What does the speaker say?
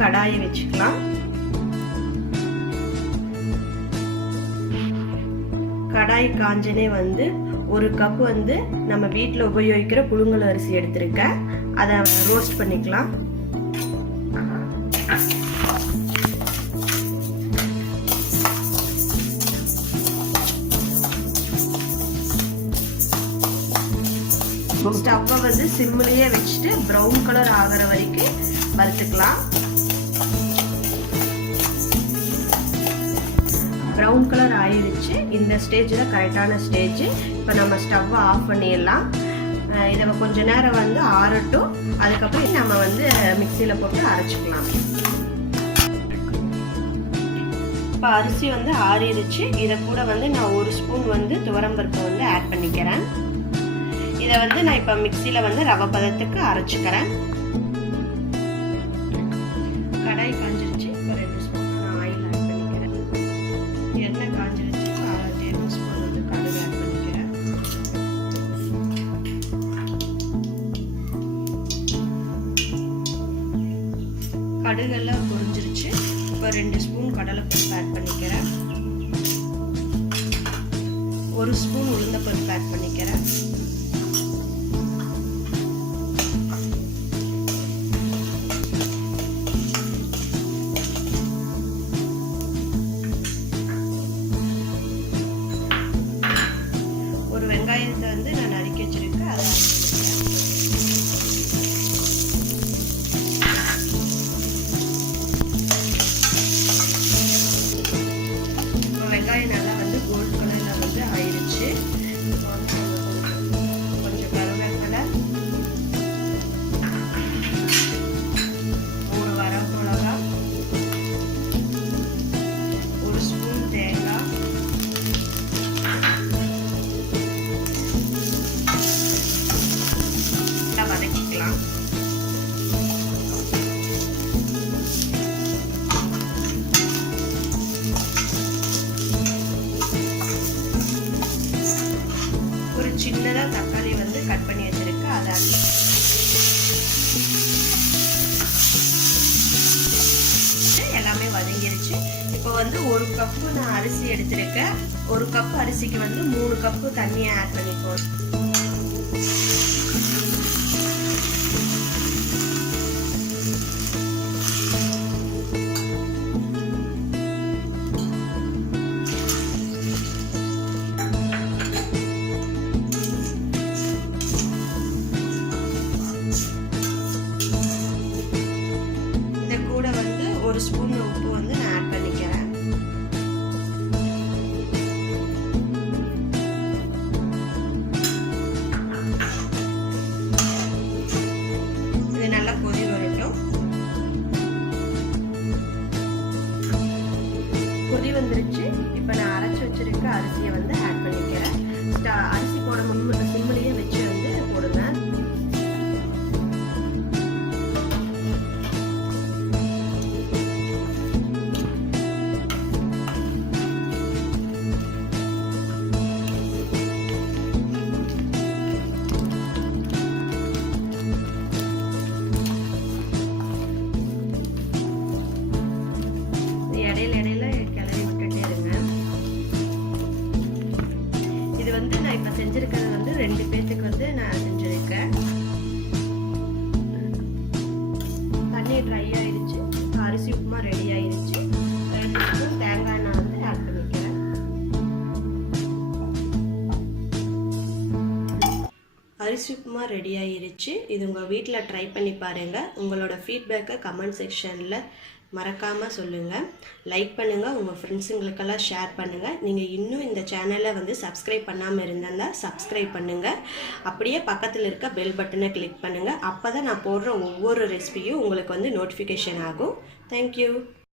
கடாயை வச்சுக்கலாம். கடாய் காஞ்சனே வந்து 1 கப் வந்து நம்ம வீட்டில் உபயோகிக்கிற புழுங்கல் அரிசி எடுத்திருக்கேன். அதை ரோஸ்ட் பண்ணிக்கலாம். ஸ்டவ்வை வந்து சிம்மிலேயே வச்சுட்டு ப்ரௌன் கலர் ஆகிற வரைக்கும் வறுத்துக்கலாம். ப்ரௌன் கலர் ஆயிடுச்சு. இந்த ஸ்டேஜில் கரெக்டான ஸ்டேஜ். இப்போ நம்ம ஸ்டவ்வை ஆஃப் பண்ணிடலாம். இதை கொஞ்ச நேரம் வந்து ஆறட்டும். அதுக்கப்புறம் நம்ம வந்து மிக்சியில் போட்டு அரைச்சிக்கலாம். இப்போ அரிசி வந்து ஆறிடுச்சு. இதை கூட வந்து நான் 1 ஸ்பூன் வந்து துவரம்பருப்பை வந்து ஆட் பண்ணிக்கிறேன். இதை வந்து நான் இப்போ மிக்சியில் வந்து ரவை பதத்துக்கு அரைச்சிக்கிறேன். கடாய் காஞ்சிருச்சு. இப்போ 2 ஸ்பூன் நான் ஆயில் ஆட் பண்ணிக்கிறேன். எண்ணெய் காஞ்சிருச்சு. 1 டேபிள் ஸ்பூன் வந்து கடுகு ஆட் பண்ணிக்கிறேன். கடுகெல்லாம் பொரிஞ்சிருச்சு. இப்போ 2 ஸ்பூன் கடலைப்பருப்பு ஆட் பண்ணிக்கிறேன். 1 ஸ்பூன் உளுந்தப்பருப்பு ஆட் பண்ணிக்கிறேன். ஒரு வெங்காயத்தை வந்து நான் நறுக்கி வச்சிருக்கேன். அதை வெங்காயம் நல்லா வந்து கோல்ட் கலர்ல வந்து ஆயிடுச்சு. கொஞ்சம் கருவேப்பிலை, 1 வரமிளகா, 1 ஸ்பூன் தேங்காய், வதக்கிக்கலாம். ஒரு சின்னதா தக்காளி வந்து கட் பண்ணி வச்சிருக்கு. அதை எல்லாமே வதங்கிருச்சு. இப்போ வந்து 1 கப்பு நான் அரிசி எடுத்திருக்கேன். 1 கப் அரிசிக்கு வந்து 3 கப்பு தண்ணியை ஆட் பண்ணிப்போம். கூட வந்து 1 ஸ்பூன் உப்பு வந்து நான் ஆட் பண்ணிக்கிறேன். இது நல்லா கொதி வரட்டும். கொதி வந்துருச்சு. இப்போ நான் அரைச்சி வச்சிருக்க அரிசியை வந்து ஆட் பண்ணிக்கிறேன். அரிசி போட சிம்மிலேயே வச்சு வந்து போடுங்க. இடையில கிளறி விட்டுட்டே இருங்க. இது வந்து நான் இப்ப செஞ்சிருக்கிறது வந்து 2 பேத்துக்கு வந்து நான் செஞ்சிருக்கேன். தண்ணி ட்ரை ஆயிடுச்சு. அரிசி உப்புமா ரெடி ஆயிடுச்சு. 2 ஸ்பூன் தேங்காய் நான் வந்து ஆட் பண்ணிக்கிறேன். அரிசி உப்புமா ரெடி ஆயிடுச்சு. இது உங்கள் வீட்டில் ட்ரை பண்ணி பாருங்கள். உங்களோட ஃபீட்பேக்கை கமெண்ட் செக்ஷனில் மறக்காமல் சொல்லுங்கள். லைக் பண்ணுங்கள். உங்கள் ஃப்ரெண்ட்ஸுங்களுக்கெல்லாம் ஷேர் பண்ணுங்கள். நீங்கள் இன்னும் இந்த சேனலை வந்து சப்ஸ்கிரைப் பண்ணாமல் இருந்தால் சப்ஸ்கிரைப் பண்ணுங்கள். அப்படியே பக்கத்தில் இருக்க பெல் பட்டனை கிளிக் பண்ணுங்கள். அப்போ தான் நான் போடுற ஒவ்வொரு ரெசிபியும் உங்களுக்கு வந்து நோட்டிஃபிகேஷன் ஆகும். தேங்க்யூ.